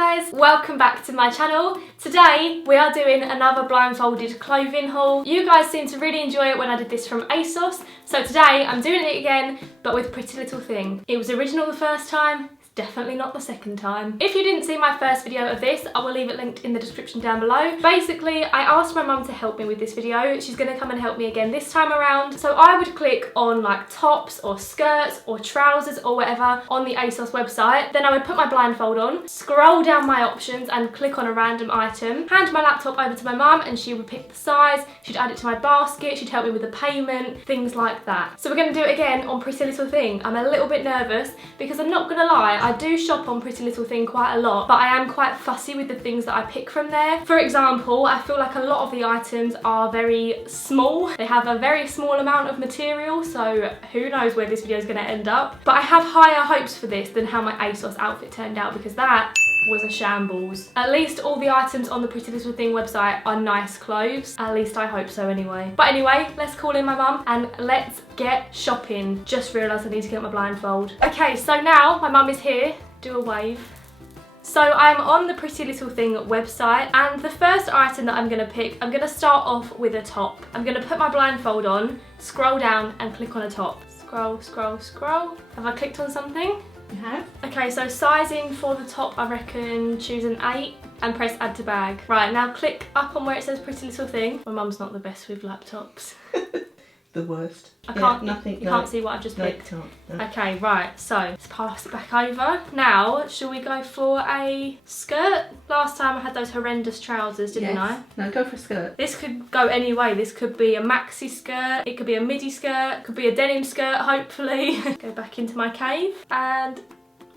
guys, welcome back to my channel. Today we are doing another blindfolded clothing haul. You guys seem to really enjoy it when I did this from ASOS, so today I'm doing it again but with Pretty Little Thing. It was original the first time, definitely not the second time. If you didn't see my first video of this, I will leave it linked in the description down below. Basically, I asked my mum to help me with this video. She's going to come and help me again this time around. So I would click on like tops or skirts or trousers or whatever on the ASOS website. Then I would put my blindfold on, scroll down my options and click on a random item, hand my laptop over to my mum and she would pick the size, she'd add it to my basket, she'd help me with the payment, things like that. So we're going to do it again on Pretty Little Thing. I'm a little bit nervous because I'm not going to lie, I do shop on Pretty Little Thing quite a lot, but I am quite fussy with the things that I pick from there. For example, I feel like a lot of the items are very small. They have a very small amount of material, so who knows where this video is going to end up. But I have higher hopes for this than how my ASOS outfit turned out, because that was a shambles. At least all the items on the Pretty Little Thing website are nice clothes. At least I hope so anyway. But anyway, let's call in my mum and let's get shopping. Just realised I need to get my blindfold. Okay, so now my mum is here. Do a wave. So I'm on the Pretty Little Thing website, and the first item that I'm going to pick, I'm going to start off with a top. I'm going to put my blindfold on, scroll down and click on a top. Scroll, scroll, scroll. Have I clicked on something? You have? Okay, so sizing for the top, I reckon choose an 8 and press add to bag. Right, now click up on where it says Pretty Little Thing. My mum's not the best with laptops. The worst. I can't, nothing. You can't see what I've just picked. No. Okay, right, so let's pass it back over. Now, shall we go for a skirt? Last time I had those horrendous trousers, didn't I? No, go for a skirt. This could go any way. This could be a maxi skirt, it could be a midi skirt, it could be a denim skirt, hopefully. Go back into my cave and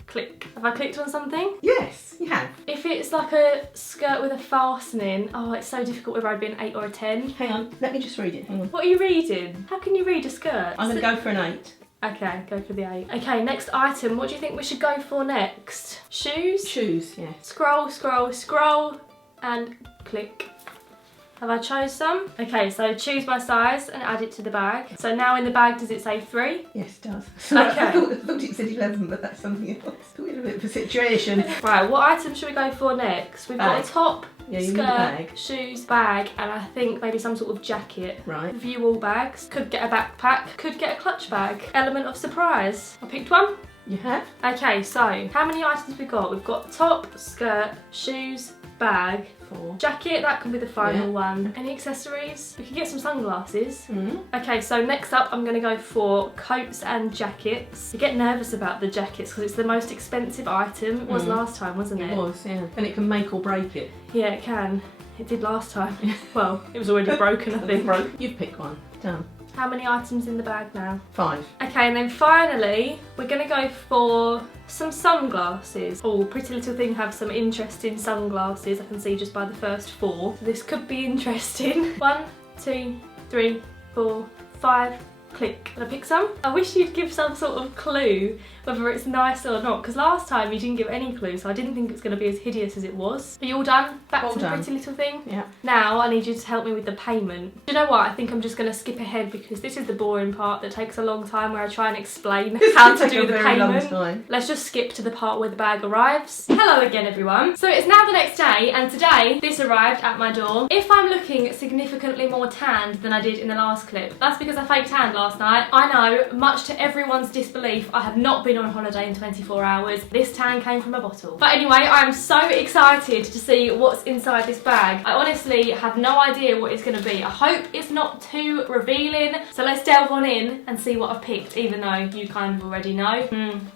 click. Have I clicked on something? Yes, you have. If it's like a skirt with a fastening, oh, it's so difficult whether I'd be an 8 or a 10. Hang on, let me just read it. Hang on. What are you reading? How can you read a skirt? I'm going to go for an 8. Okay, go for the 8. Okay, next item. What do you think we should go for next? Shoes? Shoes, yes. Scroll, scroll, scroll, and click. Have I chose some? Okay, so choose my size and add it to the bag. So now in the bag, does it say 3? Yes, it does. Okay. I thought it said 11, but that's something else. We're in a bit of a situation. Right, what item should we go for next? We've got a top, Yeah, you need a skirt, bag. shoes, bag, and I think maybe some sort of jacket. Right. View all bags. Could get a backpack, could get a clutch bag. Element of surprise. I picked one. You have? Okay, so how many items we got? We've got top, skirt, shoes, bag, 4. jacket, that can be the final one. Any accessories? We could get some sunglasses. Mm. Okay, so next up I'm going to go for coats and jackets. You get nervous about the jackets because it's the most expensive item. It was last time, wasn't it? It was, yeah. And it can make or break it. Yeah, it can. It did last time. Well, it was already broken, I think. You've picked one. Done. How many items in the bag now? 5. Okay, and then finally, we're going to go for some sunglasses. Oh, Pretty Little Thing have some interesting sunglasses. I can see just by the first 4. So this could be interesting. 1, 2, 3, 4, 5. Click. Can I pick some? I wish you'd give some sort of clue whether it's nice or not, because last time you didn't give any clue, so I didn't think it was going to be as hideous as it was. Are you all done? Back to the Pretty Little Thing? Yeah. Now I need you to help me with the payment. Do you know what? I think I'm just going to skip ahead because this is the boring part that takes a long time, where I try and explain how to do the payment. Let's just skip to the part where the bag arrives. Hello again, everyone. So it's now the next day, and today this arrived at my door. If I'm looking significantly more tanned than I did in the last clip, that's because I fake tanned last night. I know, much to everyone's disbelief, I have not been on holiday in 24 hours. This tan came from a bottle. But anyway, I'm so excited to see what's inside this bag. I honestly have no idea what it's going to be. I hope it's not too revealing. So let's delve on in and see what I've picked, even though you kind of already know.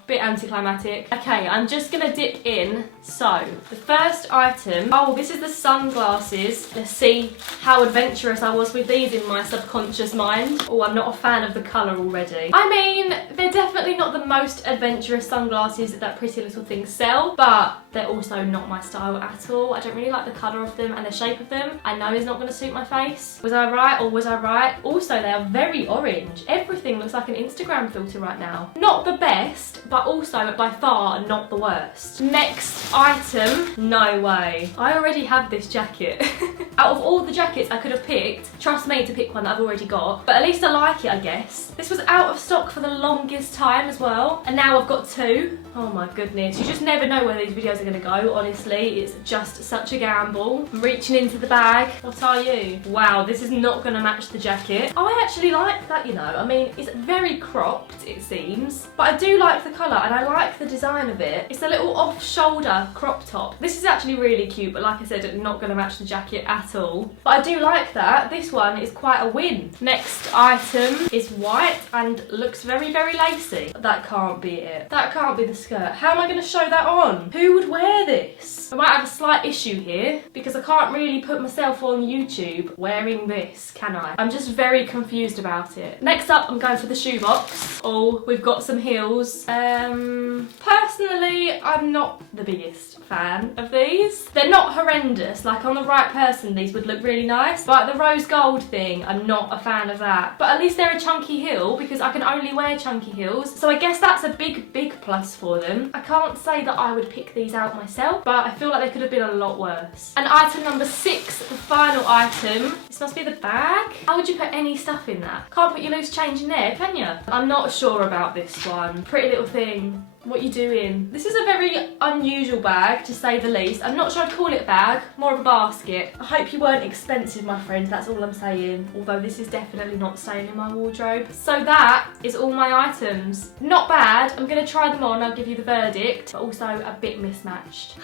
Bit anticlimactic. Okay, I'm just going to dip in. So, the first item, oh, this is the sunglasses. Let's see how adventurous I was with these in my subconscious mind. Oh, I'm not a fan of the colour already. I mean, they're definitely not the most adventurous sunglasses that Pretty Little Thing sell, but they're also not my style at all. I don't really like the colour of them and the shape of them. I know it's not going to suit my face. Was I right or was I right? Also, they are very orange. Everything looks like an Instagram filter right now. Not the best, but also by far not the worst. Next item, no way. I already have this jacket. Out of all the jackets I could have picked, trust me to pick one that I've already got, but at least I like it, I guess. This was out of stock for the longest time as well, and now I've got 2. Oh my goodness, you just never know where these videos are going to go, honestly. It's just such a gamble. I'm reaching into the bag. What are you? Wow, this is not going to match the jacket. I actually like that, you know. I mean, it's very cropped, it seems. But I do like the colour and I like the design of it. It's a little off-shoulder crop top. This is actually really cute, but like I said, it's not going to match the jacket at all. But I do like that. This one is quite a win. Next item is white and looks very, very lacy. That can't be it. That can't be the skirt. How am I going to show that on? Who would wear this? I might have a slight issue here because I can't really put myself on YouTube wearing this, can I? I'm just very confused about it. Next up, I'm going for the shoebox. Oh, we've got some heels. Personally, I'm not the biggest fan of these. They're not horrendous. Like, on the right person, these would look really nice. But the rose gold thing, I'm not a fan of that. But at least they're a chunky heel because I can only wear chunky heels. So I guess that's a big, big plus for them. I can't say that I would pick these out myself, but I feel like they could have been a lot worse. And item number 6, the final item. This must be the bag. How would you put any stuff in that? Can't put your loose change in there, can you? I'm not sure about this one. Pretty Little Thing. What are you doing? This is a very unusual bag, to say the least. I'm not sure I'd call it a bag, more of a basket. I hope you weren't expensive, my friend, that's all I'm saying. Although this is definitely not staying in my wardrobe. So that is all my items. Not bad. I'm going to try them on, I'll give you the verdict, but also a bit mismatched.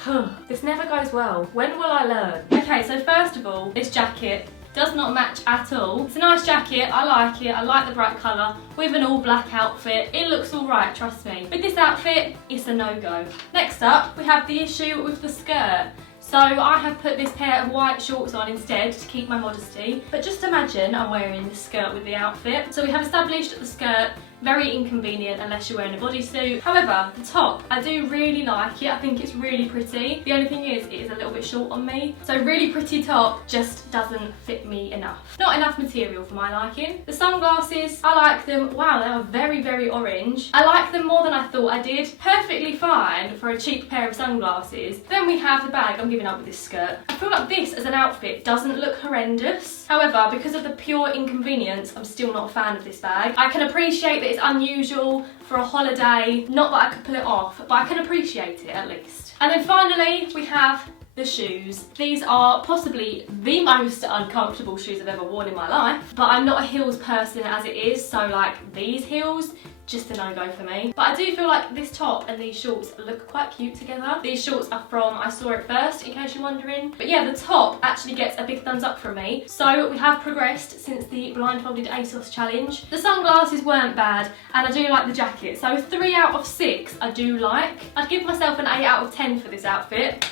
This never goes well. When will I learn? Okay, so first of all, this jacket does not match at all. It's a nice jacket, I like it, I like the bright colour. With an all black outfit, it looks alright, trust me. With this outfit, it's a no-go. Next up, we have the issue with the skirt. So I have put this pair of white shorts on instead to keep my modesty. But just imagine I'm wearing the skirt with the outfit. So we have established the skirt, very inconvenient unless you're wearing a bodysuit. However, the top, I do really like it. I think it's really pretty. The only thing is, it is a little bit short on me. So really pretty top just doesn't fit me enough. Not enough material for my liking. The sunglasses, I like them. Wow, they are very, very orange. I like them more than I thought I did. Perfectly fine for a cheap pair of sunglasses. Then we have the bag. I'm giving up with this skirt. I feel like this as an outfit doesn't look horrendous. However, because of the pure inconvenience, I'm still not a fan of this bag. I can appreciate that it's unusual for a holiday. Not that I could pull it off, but I can appreciate it at least. And then finally, we have the shoes. These are possibly the most uncomfortable shoes I've ever worn in my life, but I'm not a heels person as it is, so like these heels, just a no-go for me. But I do feel like this top and these shorts look quite cute together. These shorts are from I Saw It First, in case you're wondering. But yeah, the top actually gets a big thumbs up from me. So we have progressed since the blindfolded ASOS challenge. The sunglasses weren't bad, and I do like the jacket. So 3 out of 6 I do like. I'd give myself an 8 out of 10 for this outfit.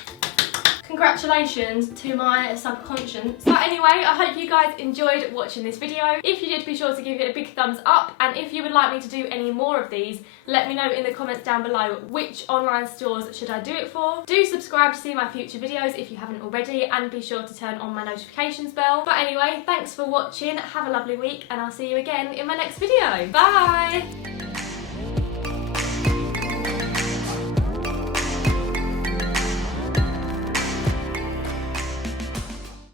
Congratulations to my subconscious. So anyway, I hope you guys enjoyed watching this video. If you did, be sure to give it a big thumbs up, and if you would like me to do any more of these, let me know in the comments down below which online stores should I do it for. Do subscribe to see my future videos if you haven't already, and be sure to turn on my notifications bell. But anyway, thanks for watching, have a lovely week, and I'll see you again in my next video. Bye!